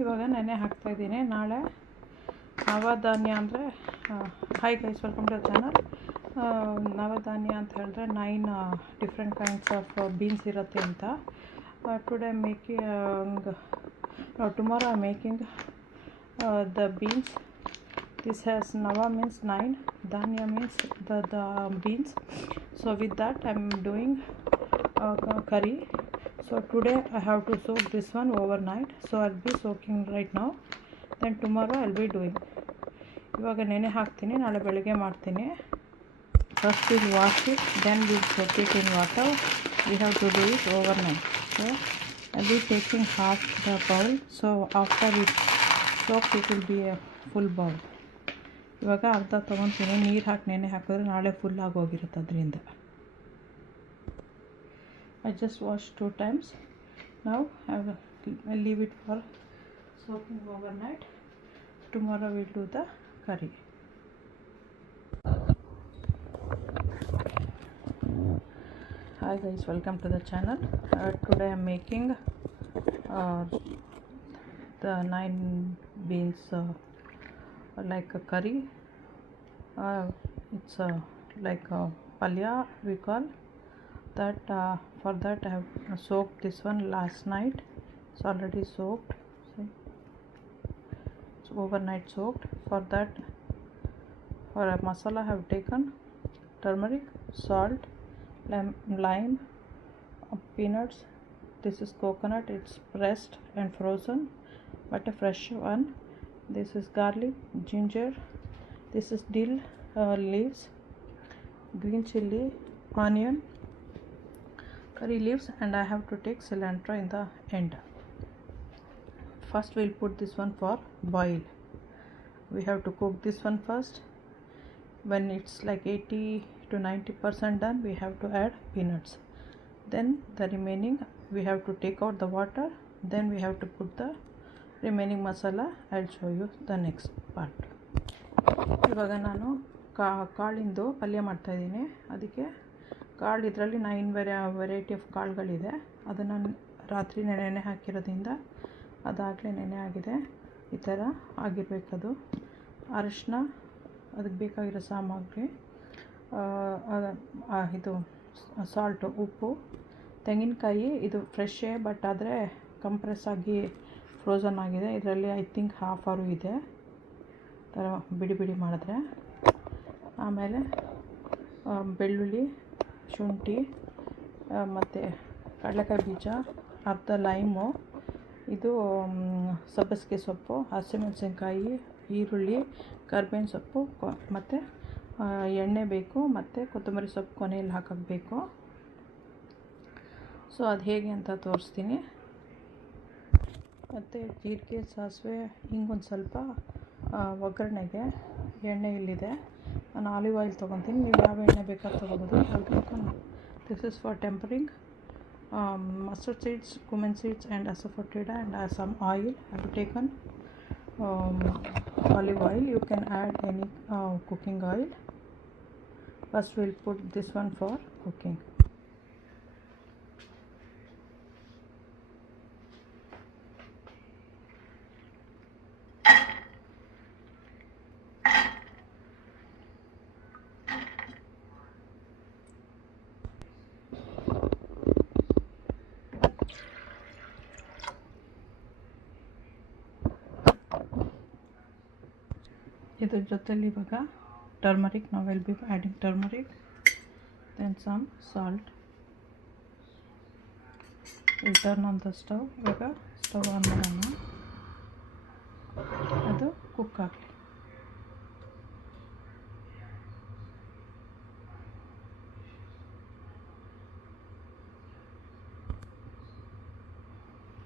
ಇವಾಗ ನೆನೆ ಹಾಕ್ತಾಯಿದ್ದೀನಿ. ನಾಳೆ ನವಧಾನ್ಯ ಅಂದರೆ hi guys, welcome to the channel. ನವಧಾನ್ಯ ಅಂತ ಹೇಳಿದ್ರೆ 9 ಡಿಫ್ರೆಂಟ್ ಕೈಂಡ್ಸ್ ಆಫ್ ಬೀನ್ಸ್ ಇರುತ್ತೆ ಅಂತ. Today tomorrow I'm making the beans. This has Nava means 9, Dhanya means the beans. So with that I'm doing curry. So today I have to soak this one overnight. So I'll be soaking right now. Then tomorrow I'll be doing. ಇವಾಗ ನೆನೆ ಹಾಕ್ತೀನಿ, ನಾಳೆ ಬೆಳಗ್ಗೆ ಮಾಡ್ತೀನಿ. First we'll wash it, then we'll soak it in water. We have to do it overnight. So I'll be taking half the bowl. So after it soaks it will be a full bowl. ಇವಾಗ ಅರ್ಧ ತೊಗೊತೀನಿ. ನೀರು ಹಾಕಿ ನೆನೆ ಹಾಕಿದ್ರೆ ನಾಳೆ full ಆಗೋಗಿರುತ್ತೆ ಅದರಿಂದ. I just washed 2 times. Now I'll leave it for soaking overnight. Tomorrow we'll do the curry. Hi guys, welcome to the channel. Today I'm making the 9 beans like a curry. It's like a palya we call that. For that I have soaked this one last night. It's already soaked. See? It's overnight soaked. For that, for a masala I have taken turmeric, salt, lime, peanuts. This is coconut. It's pressed and frozen but a fresh one. This is garlic, ginger. This is dill leaves, green chili, onion, curry leaves, and I have to take cilantro in the end. First we'll put this one for boil. We have to cook this one first. When it's like 80 to 90% done, we have to add peanuts. Then the remaining we have to take out the water. Then we have to put the remaining masala. I'll show you the next part. ಇವಾಗ ನಾನು ಕಾಳಿಂದು ಪಲ್ಯ ಮಾಡ್ತಾಯಿದ್ದೀನಿ. ಅದಕ್ಕೆ ಕಾಳು ಇದರಲ್ಲಿ 9 variety of ಕಾಳುಗಳಿದೆ. ಅದನ್ನು ರಾತ್ರಿ ನೆನೆ ಹಾಕಿರೋದ್ರಿಂದ ಅದಾಗಲೇ ನೆನೆ ಆಗಿದೆ. ಈ ಥರ ಆಗಿರಬೇಕದು. ಅರಿಶಿನ, ಅದಕ್ಕೆ ಬೇಕಾಗಿರೋ ಸಾಮಗ್ರಿ, ಇದು ಸಾಲ್ಟು, ಉಪ್ಪು, ತೆಂಗಿನಕಾಯಿ. ಇದು ಫ್ರೆಶ್ಶೇ ಬಟ್ ಆದರೆ ಕಂಪ್ರೆಸ್ ಆಗಿ ಫ್ರೋಝನ್ ಆಗಿದೆ. ಇದರಲ್ಲಿ ಐ ಥಿಂಕ್ ಹಾಫ್ ಅವರು ಇದೆ ಥರ ಬಿಡಿ ಬಿಡಿ ಮಾಡಿದ್ರೆ. ಆಮೇಲೆ ಬೆಳ್ಳುಳ್ಳಿ, ಶುಂಠಿ, ಮತ್ತು ಕಡಲೆಕಾಯಿ ಬೀಜ, ಅರ್ಧ ಲೈಮು, ಇದು ಸಬ್ಬಸಿಗೆ ಸೊಪ್ಪು, ಹಸಿಮೆಣಸಿನ್ಕಾಯಿ, ಈರುಳ್ಳಿ, ಕರಿಬೇವಿನ ಸೊಪ್ಪು, ಮತ್ತು ಎಣ್ಣೆ ಬೇಕು, ಮತ್ತು ಕೊತ್ತಂಬರಿ ಸೊಪ್ಪು ಕೊನೆಯಲ್ಲಿ ಹಾಕಬೇಕು. ಸೊ ಅದು ಹೇಗೆ ಅಂತ ತೋರಿಸ್ತೀನಿ. ಮತ್ತು ಜೀರಿಗೆ, ಸಾಸಿವೆ, ಹಿಂಗೊಂದು ಸ್ವಲ್ಪ ಒಗ್ಗರಣೆಗೆ ಎಣ್ಣೆ ಇಲ್ಲಿದೆ. ನಾನು ಆಲಿವ್ ಆಯಿಲ್ ತೊಗೊತೀನಿ. ನೀವು ಯಾವ ಎಣ್ಣೆ ಬೇಕಾದ್ರೂ ತೊಗೋಬೋದು. This is for tempering. mustard seeds, cumin seeds, and asafoetida, and some oil. I have taken olive oil. You can add any cooking oil. First we'll put this one for cooking. ಇದ್ರ ಜೊತೆಲಿ ಇವಾಗ turmeric, ನಾವು will be adding turmeric, then some salt. Will turn on the stove. ಇವಾಗ stove on ಮಾಡೋಣ, ಅದು cook ಆಗಲಿ.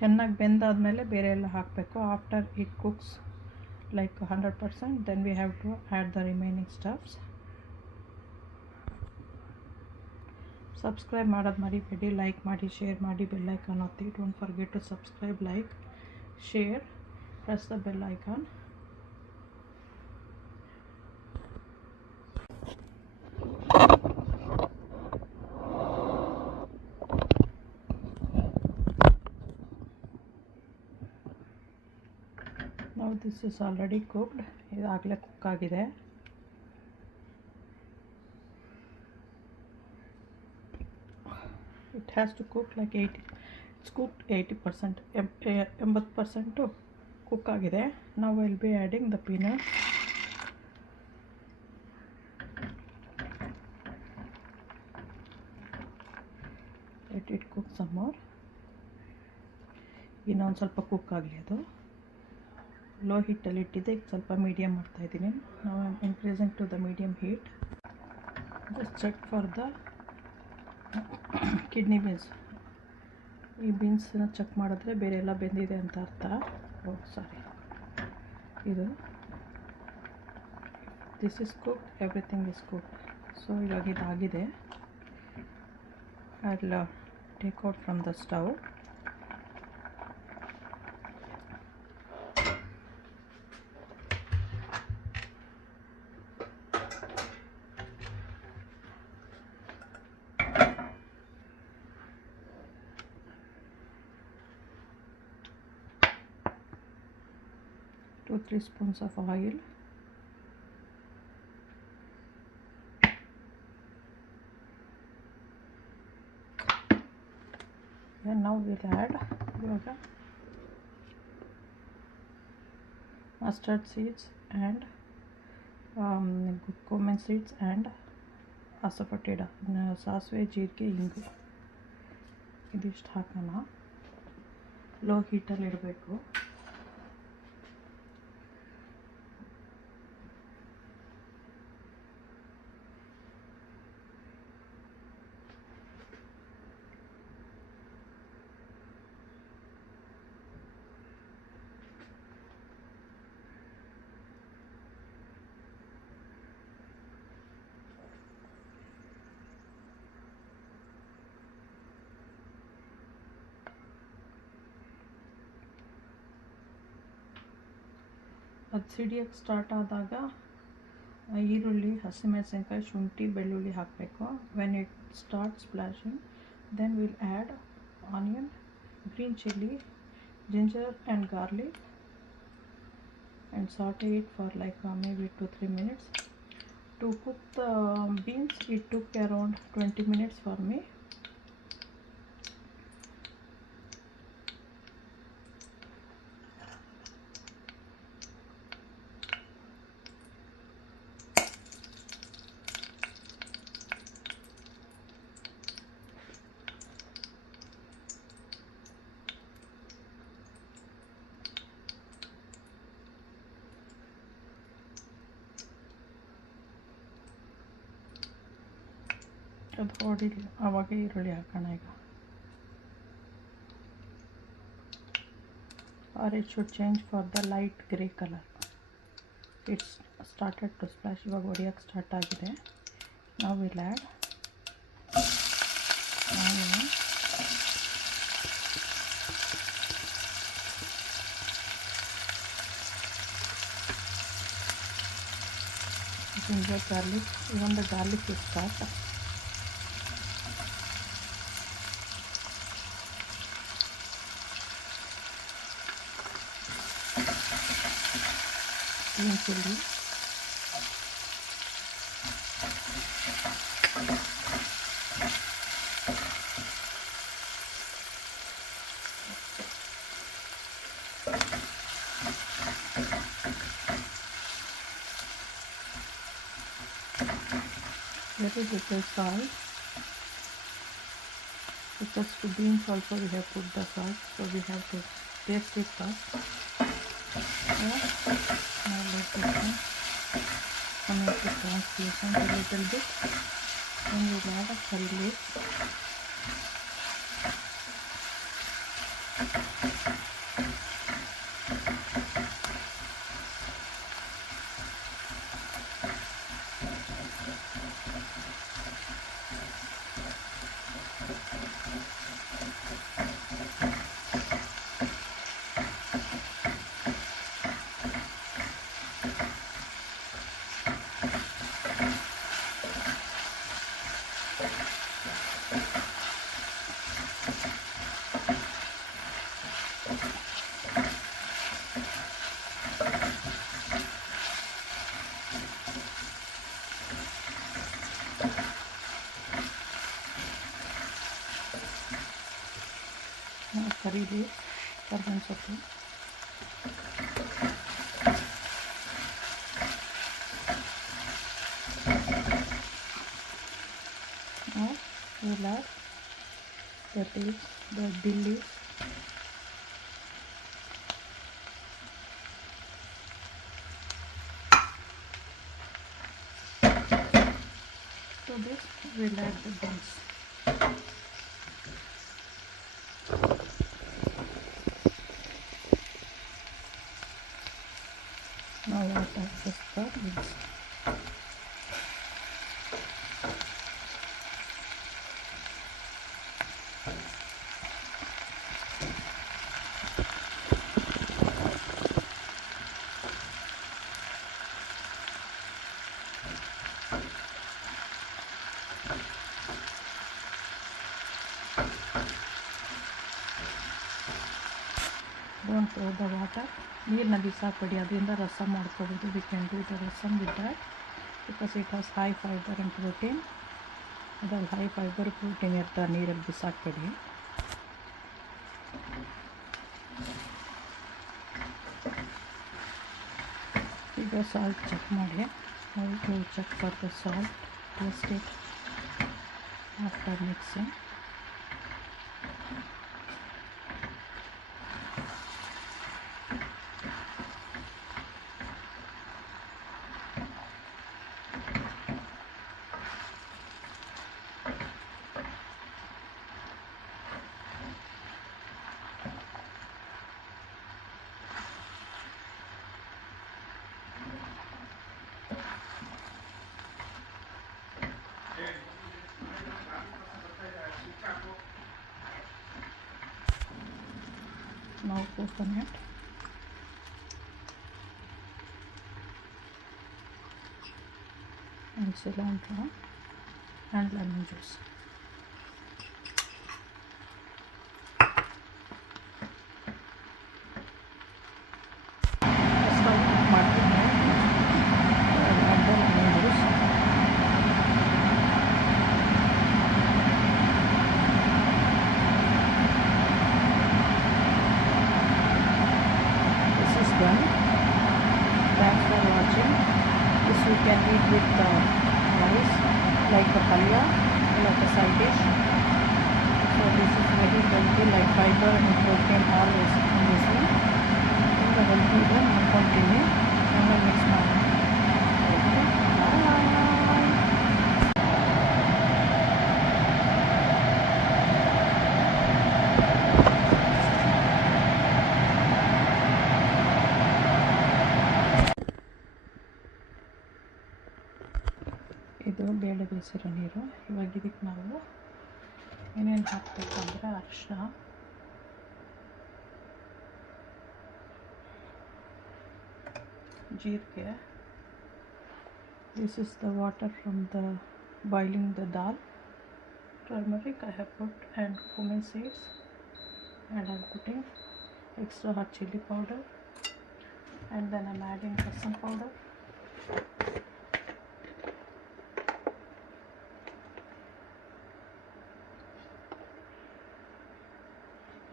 ಚೆನ್ನಾಗಿ ಬೆಂದಾದಮೇಲೆ ಬೇರೆ ಎಲ್ಲ ಹಾಕಬೇಕು. After it cooks like 100%, then we have to add the remaining stuffs. Subscribe ಮಾಡೋದು ಮರಿಬೇಡಿ. ಲೈಕ್ ಮಾಡಿ, ಶೇರ್ ಮಾಡಿ, ಬೆಲ್ ಐಕಾನ್ ಒತ್ತಿ. Don't forget to subscribe, like, share, press the bell icon. this is already cooked. ಇದಾಗಲೇ cook ಆಗಿದೆ. It has to cook like 80. It's cooked 80%. 80% cook ಆಗಿದೆ. Now I'll be adding the peanuts. Let it cook some more. ಇನ್ನೊಂದು ಸ್ವಲ್ಪ cook ಆಗಲಿ ಅದು. Low ಹೀಟಲ್ಲಿ ಇಟ್ಟಿದ್ದೆ, ಈಗ ಸ್ವಲ್ಪ ಮೀಡಿಯಮ್ ಮಾಡ್ತಾಯಿದ್ದೀನಿ. ನಾವು increasing to the medium heat. Just check for the kidney beans. ಈ ಬೀನ್ಸನ್ನ ಚೆಕ್ ಮಾಡಿದ್ರೆ ಬೇರೆ ಎಲ್ಲ ಬೆಂದಿದೆ ಅಂತ ಅರ್ಥ. ಸಾರಿ, ಇದು this is cook, everything is cook. So ಇವಾಗ ಇದಾಗಿದೆ. I will take out from the stove. Two, 3 spoons of oil. And now we'll add mustard seeds and cumin seeds and asafoetida. ಸಾಸಿವೆ, ಜೀರಿಗೆ, ಇಂಗು ಇದಿಷ್ಟು ಹಾಕೋಣ. ಲೋ ಹೀಟಲ್ಲಿ ಇಡಬೇಕು. ಅದು ಸಿಡಿಯೋಕ್ಕೆ ಸ್ಟಾರ್ಟ್ ಆದಾಗ ಈರುಳ್ಳಿ, ಹಸಿಮೆಣಸಿನ್ಕಾಯಿ, ಶುಂಠಿ, ಬೆಳ್ಳುಳ್ಳಿ ಹಾಕಬೇಕು. When it start splashing, then will add onion, green chilli, ginger and garlic and saute it for like maybe 2-3 minutes. To cook the beans, it took around 20 minutes for me. ಅದು ಹೊಡಿಲಿ, ಆವಾಗ ಈರುಳ್ಳಿ ಹಾಕೋಣ ಈಗ. Or it should change for the light grey colour. It's started to splash. ಇವಾಗ ಹೊಡಿಯೋಕ್ಕೆ start ಆಗಿದೆ. ನಾವು will add onion, ginger, garlic. Even the garlic is cut. Green chili. Very little salt, because to beans also we have put the salt, so we have to taste it first. Yeah. Now let this one come into translucent a little bit. Then we will add a curry leaves. curry leaves, coriander soppu. Now we'll add the dill leaves. To this we'll add the beans. Now I'll add just the beans. Don't throw the water. ನೀರನ್ನ ಬಿಸಾಕಬೇಡಿ, ಅದರಿಂದ ರಸ ಮಾಡ್ಕೋಬೋದು. We can do the rasam with that because it has high fiber and protein. ಅದ್ರಲ್ಲಿ high fibre protein ಇರ್ತಾರೆ, ನೀರಲ್ಲಿ ಬಿಸಾಕಬೇಡಿ. ಈಗ salt check ಮಾಡಿ. How to check for the salt? Taste it after mixing. Now coconut and cilantro and lemon juice. Thanks for watching. This we can eat with rice, like a palya, like a side dish. So this is very healthy, like fiber and protein all is in this one. In the healthy one, we continue and then mix ಮಾಡಿ. Okay, bye. ಇದು ಬೇಳೆ ಬೇಯಿಸಿರೋ ನೀರು. ಇವಾಗ ಇದಕ್ಕೆ ನಾವು ಏನೇನು ಹಾಕಬೇಕಂದ್ರೆ ಅರಿಶಿನ, ಜೀರಿಗೆ. This is the water from the boiling the dal. Turmeric I have put and cumin seeds, and I'm putting extra hot chili powder, and then I'm adding rasam powder.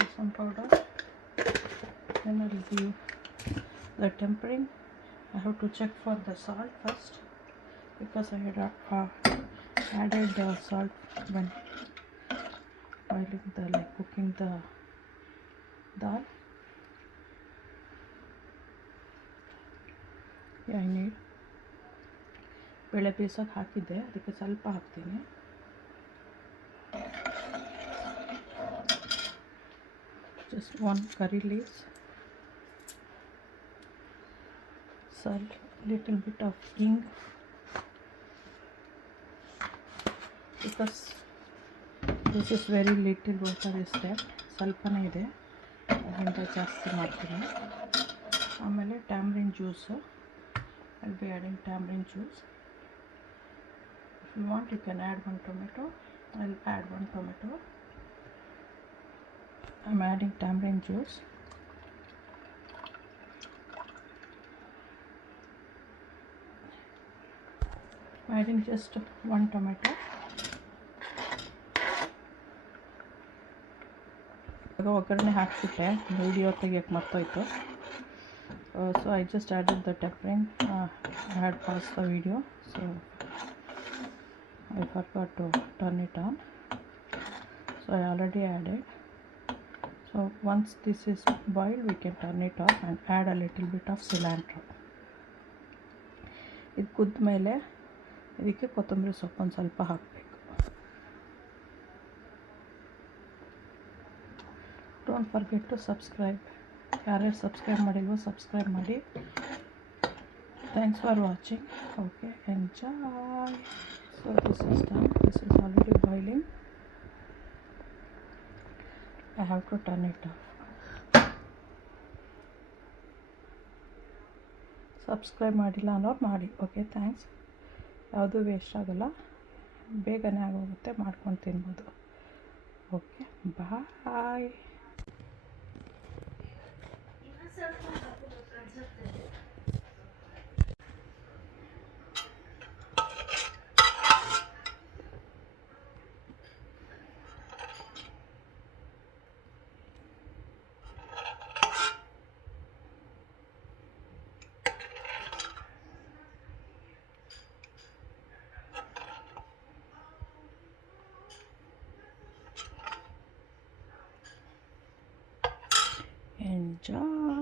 Rasam powder. Then I'll do the tempering. I have to check for the salt first because I had added the salt when boiling the cooking the dal. I need ಬೇಳೆ ಬೇಯಿಸೋಕೆ ಹಾಕಿದ್ದೆ, ಅದಕ್ಕೆ ಸ್ವಲ್ಪ ಹಾಕ್ತೀನಿ. Just 1 curry leaves, salt, little bit of hing, because this is very little water is left, ಸ್ವಲ್ಪನೇ ಇದೆ, ಅದರಿಂದ ಜಾಸ್ತಿ ಮಾಡ್ತೀನಿ. ಆಮೇಲೆ tamarind juice, I'll be adding tamarind juice. If you want you can add 1 tomato. I'll add 1 tomato. I'm adding tamarind juice. I'm adding just 1 tomato. ಇವಾಗ ಒಗ್ಗರಣೆ ಹಾಕಿಬಿಟ್ಟೆ, video ತೆಗಿಯೋಕ್ಕೆ ಮರ್ತೋಯ್ತು. So I just added the tapering. I had paused the video, so I forgot to turn it on. So I already added. So once this is boiled, we can turn it off and add a little bit of cilantro. ಇದು ಕುದ್ದ ಮೇಲೆ ಇದಕ್ಕೆ ಕೊತ್ತಂಬರಿ ಸೊಪ್ಪು ಒಂದು ಸ್ವಲ್ಪ ಹಾಕಬೇಕು. Don't forget to subscribe. ಯಾರ್ಯಾರು subscribe ಮಾಡಿಲ್ವೋ ಸಬ್ಸ್ಕ್ರೈಬ್ ಮಾಡಿ. Thanks for watching. Okay, enjoy. So this is done. This is already boiling. I have to turn it off. Subscribe ಮಾಡಿಲ್ಲ ಅನ್ನೋರು ಮಾಡಿ. Okay, thanks. ಯಾವುದೂ ವೇಸ್ಟ್ ಆಗೋಲ್ಲ, ಬೇಗನೆ ಆಗೋಗುತ್ತೆ, ಮಾಡ್ಕೊಂಡು ತಿನ್ಬೋದು. ಓಕೆ, ಬಾಯ್. Enjoy.